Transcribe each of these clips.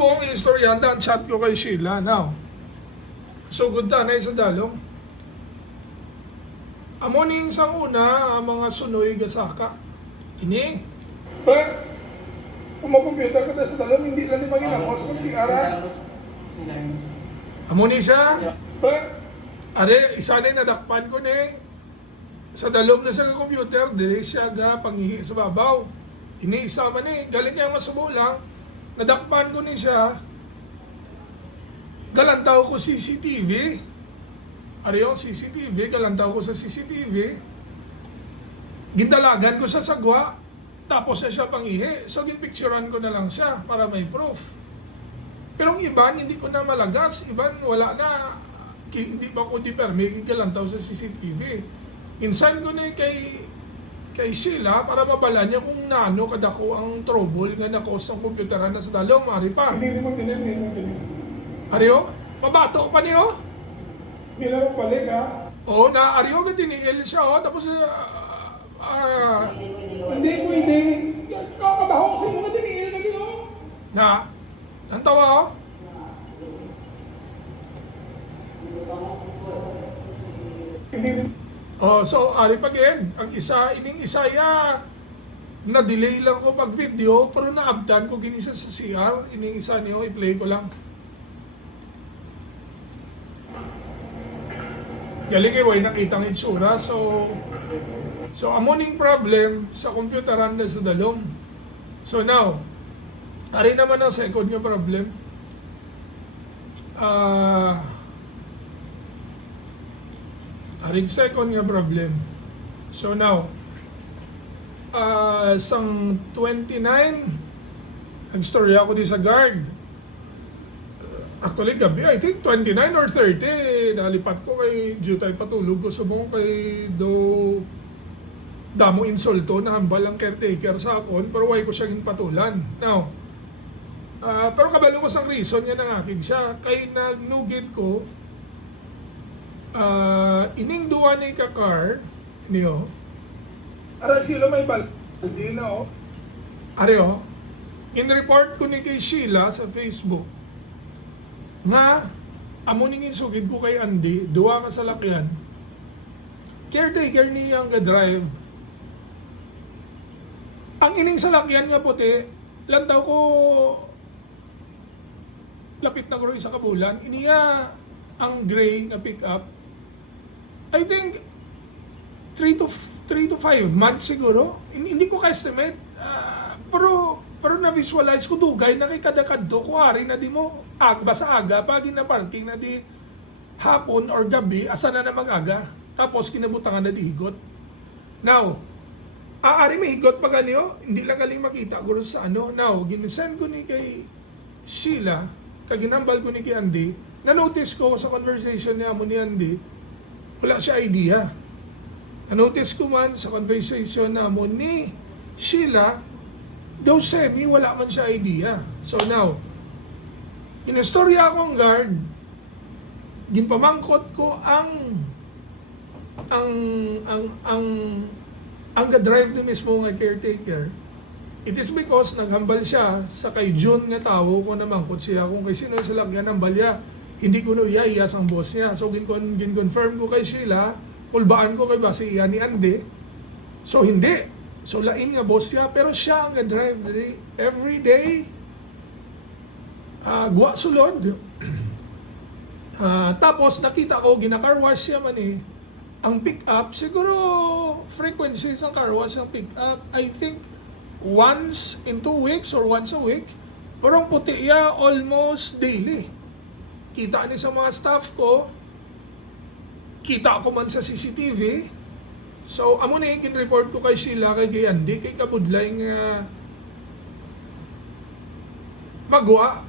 subong istorya ang chat ko kay Sheila now. So good tanay sa dalong. Amo ning sang una ang mga sunoy gasaka. Ini. But kung mag-computer ka sa dalong, hindi lang ni maginamos kung si Ara. Amo ni siya. But are isa na nadakpan ko ni sa dalom na sa computer, dili siya ga pangihi sa babaw. Ini isa man ni galing kaya masubo lang. Nadakpan ko ni siya. Galantaw ko CCTV. Ariyo, CCTV. Galantaw ko sa CCTV. Gindalagan ko sa sagwa. Tapos na siya pangihi. So, ginpicturean ko na lang siya para may proof. Pero ang iban, hindi ko na malagas. Iban, wala na. Hindi pa ko di permi. Galantaw sa CCTV. Insan ko na kay Sheila para mabala niya kung naano kadako ang trouble nga nakos ang computeran na sa dalaw, mari pa. Hindi mo Ariyo? Mabato pa niyo? Hindi lang balik ha? Oo, na Ariyo ka tinigil siya tapos hindi pwede. Kakabaho kasi mga tinigil ka niyo. Na? Ang tawa so ari pagin, ang ining isa ya na-delay lang ko pag video pero na-updan ko ginisa sa CR, ining isa niyo i-play ko lang. Galing way nakita ng itsura so amoning problem sa computeran na sa dalom. So now, ari naman ang second nga problem. Aring second nga problem. So now, sang 29, nag-story ako di sa guard. Actually, gabi, I think 29 or 30, nalipat ko kay Jutay Patulog. Gusto mo kay damo insulto na hambal ang caretaker sa akon, pero why ko siya ginpatulan. Now, pero kabalo ko sang reason nga nangakig siya. Kay nagnugid ko, ining duwa ni kakar niyo ara sila may baldi na ariyo in-report ko ni kay Sheila sa Facebook nga amo ning insugid ko kay Andy duwa ka sa lakyan caretaker niya ang drive ang ining salakyan nga puti lang daw ko lapit na ko sa kabulan iniya ang gray na pick up I think 3 to 5 months siguro. Hindi ko ka-estimate. Pero na-visualize ko dugay na kay kadakadto ko hari na di mo basta aga pag na parking na di hapon or gabi asa na mag-aga. Tapos kinabutangan na di higot. Now, aari may higot pa ganyo, hindi lang galing makita guro sa ano. Now, ginisend ko ni kay Sheila, kaginambal ko ni kay Andy, na-notice ko sa conversation niya mo ni Andy, wala siya idea. Na-notice ko man sa conversation mo ni Sheila, daw semi, wala man siya idea. So now, inistorya akong guard, ginpamangkot ko ang drive ni mismo nga caretaker. It is because naghambal siya sa kay June nga tao ko na mangkot siya kung kay sino sila nga ng balya. Hindi ko no iyas ang boss niya. So gin-confirm ko kay Sheila, pulbaan ko kay basi iya ni Andy. So hindi. So lain nga boss niya pero siya ang drive every day. Guwa sulod. Tapos nakita ko gina-car wash siya man ang pick up siguro frequency ng car wash ang pick up I think once in 2 weeks or once a week. Pero ang puti iya almost daily. Kita ni sa mga staff ko, kita ko man sa CCTV. So, amo na yung report ko kay Sheila, kay Andy, kay Kabudlay nga magwa.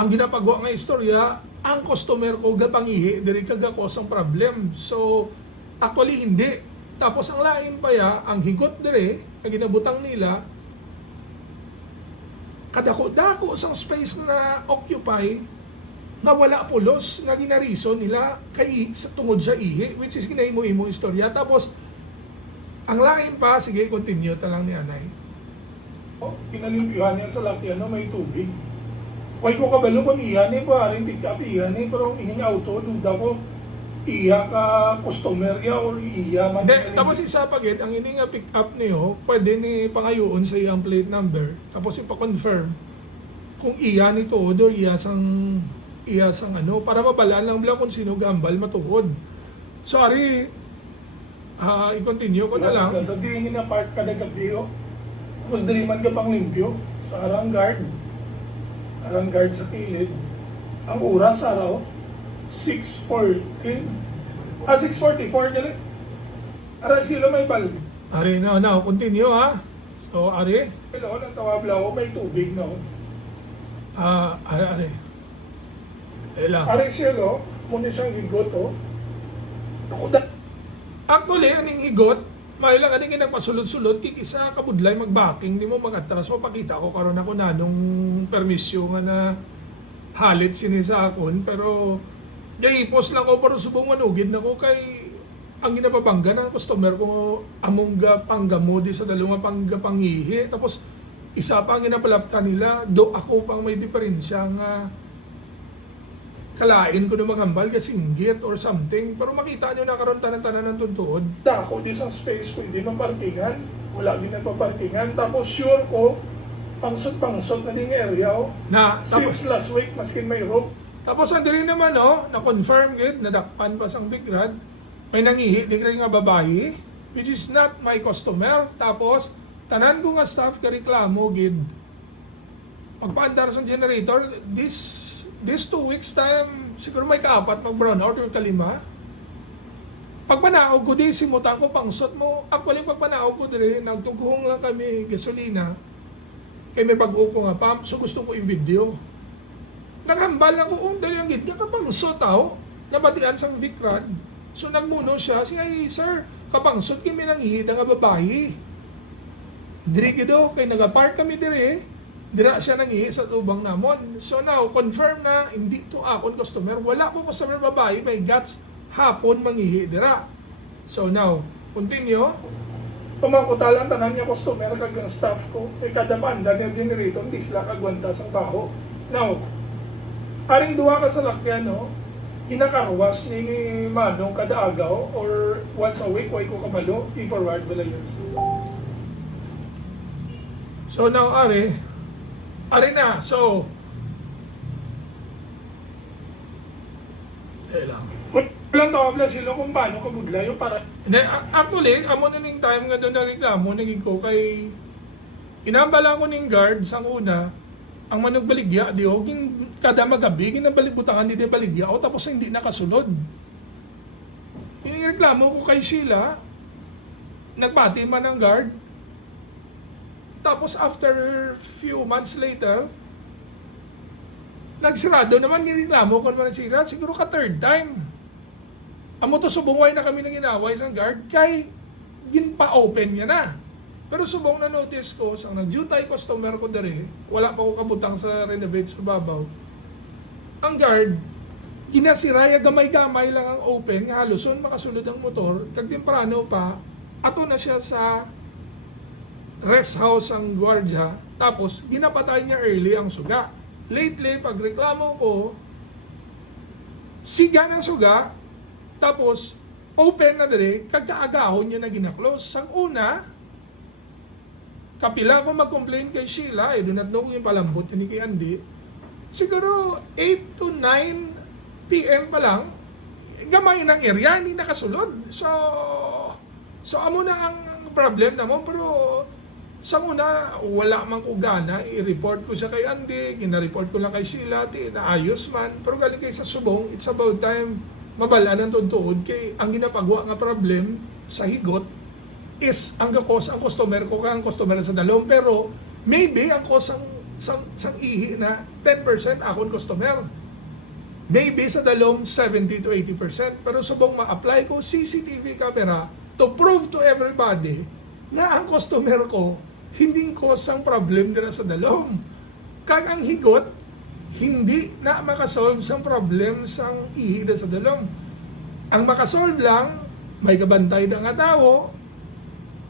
Ang ginapagawa nga istorya, ang customer ko gapangihi, diri kagakos ang problem. So, actually hindi. Tapos ang lain pa ya, ang higot diri, na ginabutang nila, kadako-dako sang space na occupy, nga wala pulos nga ginarison nila kay sa tungod sa ihi which is ginahimo-imo istorya tapos ang lain pa sige continue ta lang ni Anay. Pinalimpyuhan niya sa lakyan na may tubig Why ko kabalo kung iya ni pa rin pick up iya ni pero ining auto duda ko iya ka customer ya or iya man. Hindi, tapos isa pa gid ang ini nga pick up niyo pwede ni pangayoon sa iyang plate number tapos ipa-confirm kung iya ni tuod or iya sang ano para mabalaan lang bila kung sino gambal matuod. Sorry, i-continue ko na lang. Tadi na park ka na gabi, tapos dali man ka pang limpyo sa arang guard sa kilid. Ang oras araw, 6:40. 6:44 gali. Ara sila may bal. Ari na, continue ha. So, ari. Hello, nang tawabla ko, may tubig na ako. Ari. Elang. Ari sila, muna siyang higot, Ako da. Actually, aning higot, may lang aning nagpasulod-sulod, kikisa kabudlay magbacking, di mo mag-atras mo, pakita ko karon ako na nung permisyo nga na halit sini sa akon, pero post lang ko pero subong manugid na ko kay ang ginapabangga ng customer ko among panggamo di sa dalawang panggapangihi, tapos isa pa ang ginapalapta nila, do ako pang may diferensya nga kalain ko na maghambal kasi inggit or something, pero makita nyo na karon tanan-tanan ng tuntuod. Ako di sa space ko hindi maparkingan, wala din nagpaparkingan, tapos sure ko pangsot na ding area na tapos since last week maskin may rope. Tapos andiri naman na-confirm gid nadakpan pa sang big rod, may nangihi di rin nga babae which is not my customer, tapos tanan ko nga staff ka reklamo gid pagpaandar sa generator. This 2 weeks time, siguro may kaapat mag-brownout or kalima. Pagpanaog ko di, simutan ko, pangsot mo. Actually, pagpanaog ko dire, nagtughong lang kami gasolina. Kaya may pag-uko nga pump, so gusto ko i-video. Naghambal ako, dahil ang gitya kapangsot nabatian sang Vicrad. So nagmuno siya, ay sir, kapangsot kami nang ihida nga babae. Dire gido, kay nagapark kami dire, dira siya nangihi sa tubang namon. So now, confirm na hindi to akon customer. Wala ko customer babae, may guts hapon mangihi dira. So now, continue. Pamangkutalan tanan niya customer kag ang staff ko. Kay kada paanda niya generator, hindi sila kagwanta sa baho. Now, aring duwa ka sa lakyan, inakarwas ni Manong kada agaw or once a week, way ko kabalo, i-forward wala yun. So now, Ari na, so lang. Walang tawabla sila kung paano kabudlay yung para. Actually, amo na ning time nga doon na reklamo, naging ko kay inambala ko ning guard sang una, ang managbaligya, kada magabi, ginabalibutangan di baligya, tapos hindi nakasunod. Yung reklamo ko kay Sheila, nagbati man ang guard, tapos after few months later, nagsirado naman, nireklamo ko naman sila, siguro ka third time. Amo to subungway na kami nang inaway sa guard, kay ginpa-open niya na. Pero subong na notice ko, sang nag-jutay customer ko dere, wala pa ko kabutang sa renovate sa babaw. Ang guard, ginasiraya gamay-gamay lang ang open, nga haluson makasunod ang motor, kag temprano pa, ato na siya sa rest house ang gwardiya, tapos ginapatay niya early ang suga. Lately, pag reklamo ko, siga ng suga, tapos open na dire, kagkaagahon niya na ginaklose. Sang una, kapila ko mag-complain kay Sheila, do not know kung yung palambot yun ni kay Andy, siguro 8 to 9 p.m. pa lang, gamay ng area, hindi nakasulod. So amo na ang problem na mo, pero sa una, wala mang ugana, i-report ko siya kay Andy, gina-report ko lang kay Sheila, naayos man, pero galing kay sa subong, it's about time mabala ng tuntuod, kay ang ginapagawa nga problem sa higot is ang gakos ang customer ko kang customer sa dalom, pero maybe ang kos sang ihi na 10% akon customer, maybe sa dalom 70 to 80%, pero subong ma-apply ko CCTV camera to prove to everybody na ang customer ko hindi cause ang problem dira sa dalom. Kag ang higot, hindi na makasolve sang problem sang ihi na sa dalom. Ang makasolve lang, may kabantay na nga tao,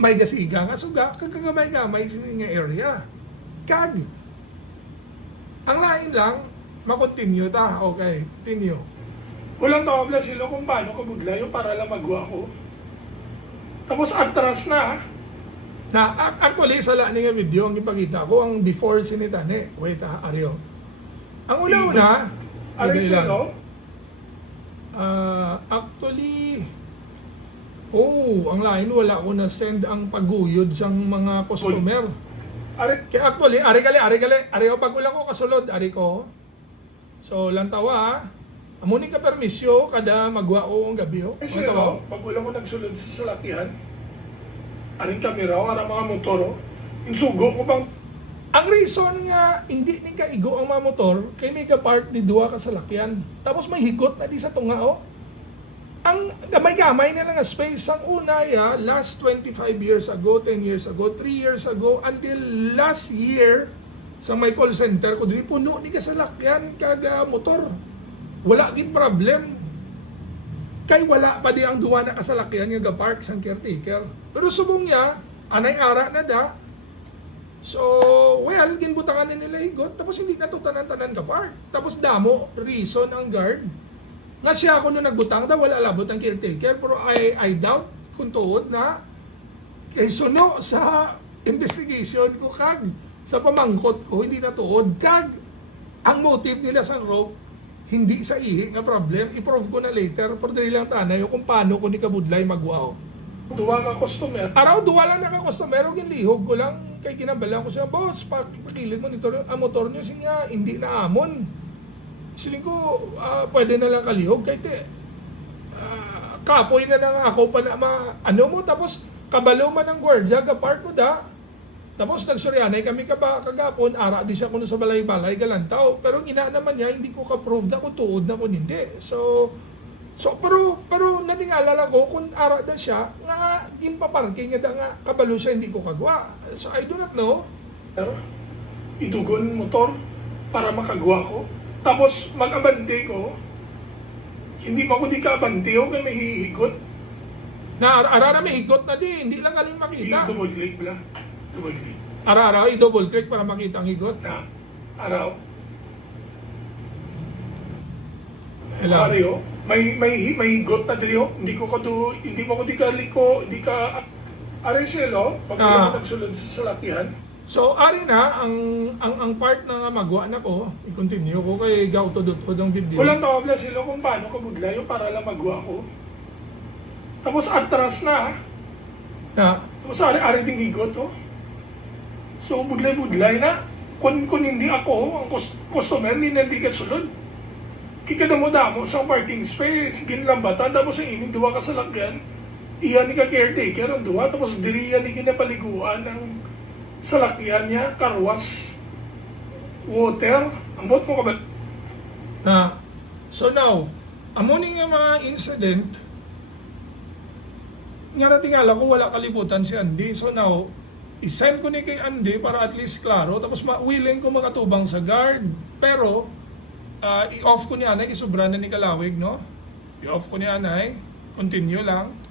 may gasiga nga suga, kagagamay-gamay sa nga area. Kag, Ang lain lang, makontinue ta. Okay, continue. Walang tawabla sila kung paano kabudla yung para lang magwa ko. Tapos atras na. Actually, sa laan nga video, ang ipakita ko, ang before sinitane. Wait Aryo. Ang una-una, Ari sino? actually, ang lain, wala ko na send ang paguyod sa mga customer. Kaya actually, ari ko pag-ulang ko kasulod, ari ko. So, lantawa, amunin ka permisyo, kada magwa ko ang gabi. Ay sino? Pag-ulang ko nagsulod sa salakyan. Aring kami raw, arang mga motoro. Insugo ko bang Ang reason nga, hindi ni kaigo ang mga motor, kay may ka-park di duwa ka salakyan. Tapos may higot na di sa tunga, Ang gamay-gamay na lang ang space. Ang una, last 25 years ago, 10 years ago, 3 years ago, until last year, sa may call center ko, di puno ni kasalakyan kaga motor. Wala din problem. Kay wala pa di ang duwa na kasalakyan nga ga-park sang caretaker. Pero subong niya, anay ara na da. So, well, ginbutangan na nila higot, tapos hindi na to tanan-tanan ka-park. Tapos damo, reason ang guard. Nga siya ako nung nagbutang daw, wala labot ang caretaker, pero I doubt kung tuod na kay suno sa investigation ko kag sa pamangkot ko, hindi na tuod. Kag, ang motive nila sa rope, hindi sa ihi nga problem. I-prove ko na later, pero dali lang tanay kung paano ko ni kabudlay magwaw. duwa ka customer? Araw, duwa lang naka-customer, ginlihog ko lang kay ginabalan ko siya, boss, pakilid mo nito, ang motor niyo siya hindi na amon. Siling ko, pwede na lang kalihog, kay te, kapoy na lang ako pa na ano mo, tapos kabalo man ang gwardya, gapark ko da, tapos nagsuryanay kami kagapon, ara di siya kuno sa balay-balay, galantaw, pero ina naman niya, hindi ko ka-prove na kung tuod na kung hindi. So pero natingala lang ko kung ara da siya, nga ginpaparking nga da nga kabalo siya, hindi ko kagwa. So I do not know. Pero, idugon motor para makagawa ko. Tapos mag-abante ko, hindi pa ko di ka-abante o kaya may hihigot. Na ara may higot na di, hindi lang galing makita. Double click pala. Double click. Ara i-double click para makita ang higot. Na, araw. Hello. Mario, may higot na dito. Hindi pa ko di ka liko, di ka areselo pag wala nagsulod sa salakyan. So, ari na, ang part na magwa na ko, i-continue ko kay gautod-utod ang video. Walang tawabla sila kung paano kabudla yung para lang magwa ko. Tapos atras na. Tapos ari ding higot, So, budlay-budlay na. Kung hindi ako, ang customer, hindi ka sulod. Kikadamo-damo sa parking space, ginlambatan, tapos ang ining duwa ka sa lakyan, iyan ni ka caretaker ang duwa, tapos diriyan ni ginapaliguan ng salakyan niya, karwas, water, ang bot ko kabat. So now, amunin nga mga incident, nga natingala ko wala kalibutan si Andy. So now, isend ko ni kay Andy para at least klaro, tapos willing ko makatubang sa guard. Pero, i-off ko ni Anay, isubra na ni Kalawig, no? I-off ko ni Anay, continue lang.